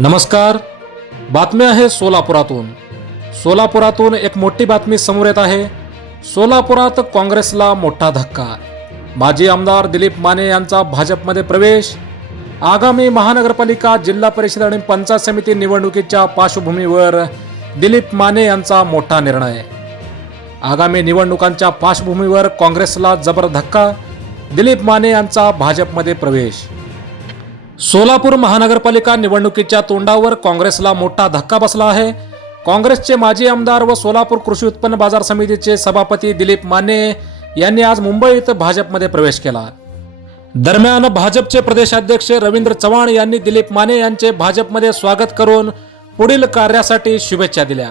नमस्कार. बातमी आहे सोलापुरातून एक मोठी बातमी समोर येत आहे. सोलापुरात काँग्रेसला मोठा धक्का. माजी आमदार दिलीप माने यांचा भाजपमध्ये प्रवेश. आगामी महानगरपालिका, जिल्हा परिषद आणि पंचायत समिती निवडणुकीच्या पार्श्वभूमीवर दिलीप माने यांचा मोठा निर्णय. आगामी निवडणुकांच्या पार्श्वभूमीवर काँग्रेसला जबर धक्का. दिलीप माने यांचा भाजपमध्ये प्रवेश. सोलापूर महानगरपालिका निवडणुकीच्या तोंडावर काँग्रेसला मोठा धक्का बसला आहे. काँग्रेसचे माजी आमदार व सोलापूर कृषी उत्पन्न बाजार समितीचे सभापती दिलीप माने यांनी आज मुंबईत भाजपमध्ये प्रवेश केला. दरम्यान भाजपचे प्रदेशाध्यक्ष रवींद्र चव्हाण यांनी दिलीप माने यांचे भाजपमध्ये स्वागत करून पुढील कार्यासाठी शुभेच्छा दिल्या.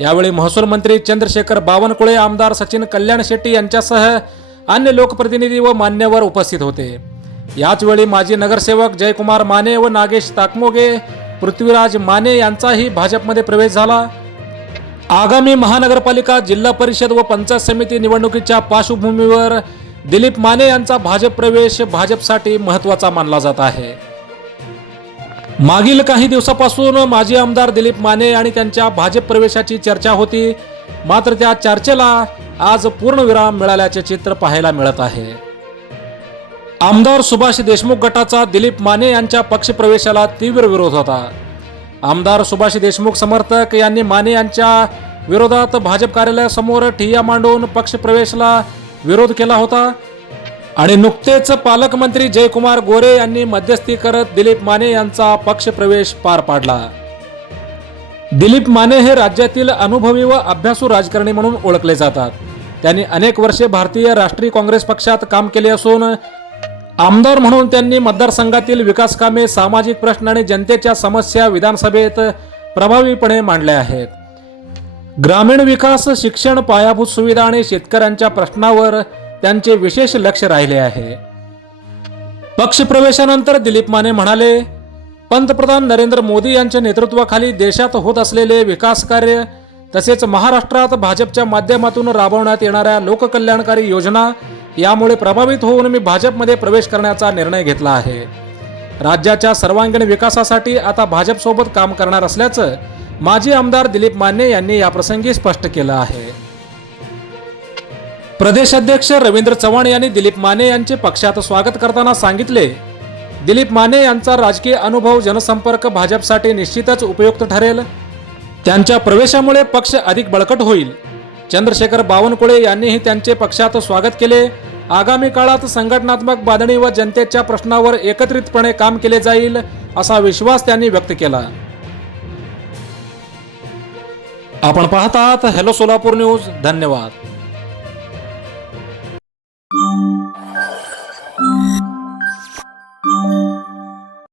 यावेळी महसूल मंत्री चंद्रशेखर बावनकुळे, आमदार सचिन कल्याण शेट्टी यांच्यासह अन्य लोकप्रतिनिधी व मान्यवर उपस्थित होते. याचवेळी माजी नगरसेवक जयकुमार माने व नागेश ताकमोगे, पृथ्वीराज माने यांचाही भाजपमध्ये प्रवेश झाला. आगामी महानगरपालिका, जिल्हा परिषद व पंचायत समिती निवडणुकीच्या पार्श्वभूमीवर दिलीप माने यांचा भाजप प्रवेश भाजपसाठी महत्त्वाचा मानला जात आहे. मागील काही दिवसापासून माजी आमदार दिलीप माने आणि त्यांच्या भाजप प्रवेशाची चर्चा होती. मात्र त्या चर्चेला आज पूर्णविराम मिळाल्याचे चित्र पाहायला मिळत आहे. आमदार सुभाष देशमुख गटाचा दिलीप माने यांच्या पक्षप्रवेशाला तीव्र विरोध होता. आमदार सुभाष देशमुख समर्थक यांनी माने यांच्या विरोधात भाजप कार्यालयासमोर ठिय्या मांडून पक्षप्रवेशाला विरोध केला होता आणि नुकतेच पालकमंत्री जयकुमार गोरे यांनी मध्यस्थी करत दिलीप माने यांचा पक्षप्रवेश पार पाडला. दिलीप माने हे राज्यातील अनुभवी व अभ्यासू राजकारणी म्हणून ओळखले जातात. त्यांनी अनेक वर्षे भारतीय राष्ट्रीय काँग्रेस पक्षात काम केले असून आमदार म्हणून त्यांनी मतदारसंघातील विकास कामे, सामाजिक प्रश्न आणि जनतेच्या समस्या विधानसभेत प्रभावीपणे मांडल्या आहेत. ग्रामीण विकास, शिक्षण, पायाभूत सुविधा आणि शेतकऱ्यांच्या प्रश्नावर त्यांचे विशेष लक्ष राहिले आहे. पक्षप्रवेशानंतर दिलीप माने म्हणाले, पंतप्रधान नरेंद्र मोदी यांच्या नेतृत्वाखाली देशात होत असलेले विकास कार्य तसेच महाराष्ट्रात भाजपच्या माध्यमातून राबवण्यात येणाऱ्या लोककल्याणकारी योजना यामुळे प्रभावित होऊन मी भाजपमध्ये प्रवेश करण्याचा निर्णय घेतला आहे. राज्याच्या सर्वांगीण विकासासाठी आता भाजपसोबत काम करणार असल्याचं माजी आमदार दिलीप माने यांनी याप्रसंगी स्पष्ट केलं आहे. प्रदेशाध्यक्ष रवींद्र चव्हाण यांनी दिलीप माने यांचे पक्षात स्वागत करताना सांगितले, दिलीप माने यांचा राजकीय अनुभव, जनसंपर्क भाजपसाठी निश्चितच उपयुक्त ठरेल. त्यांच्या प्रवेशामुळे पक्ष अधिक बळकट होईल. चंद्रशेखर बावनकुळे यांनीही त्यांचे पक्षात स्वागत केले. आगामी काळात संघटनात्मक बांधणी व जनतेच्या प्रश्नावर एकत्रितपणे काम केले जाईल असा विश्वास त्यांनी व्यक्त केला. आपण पाहत आहात हॅलो सोलापूर न्यूज. धन्यवाद.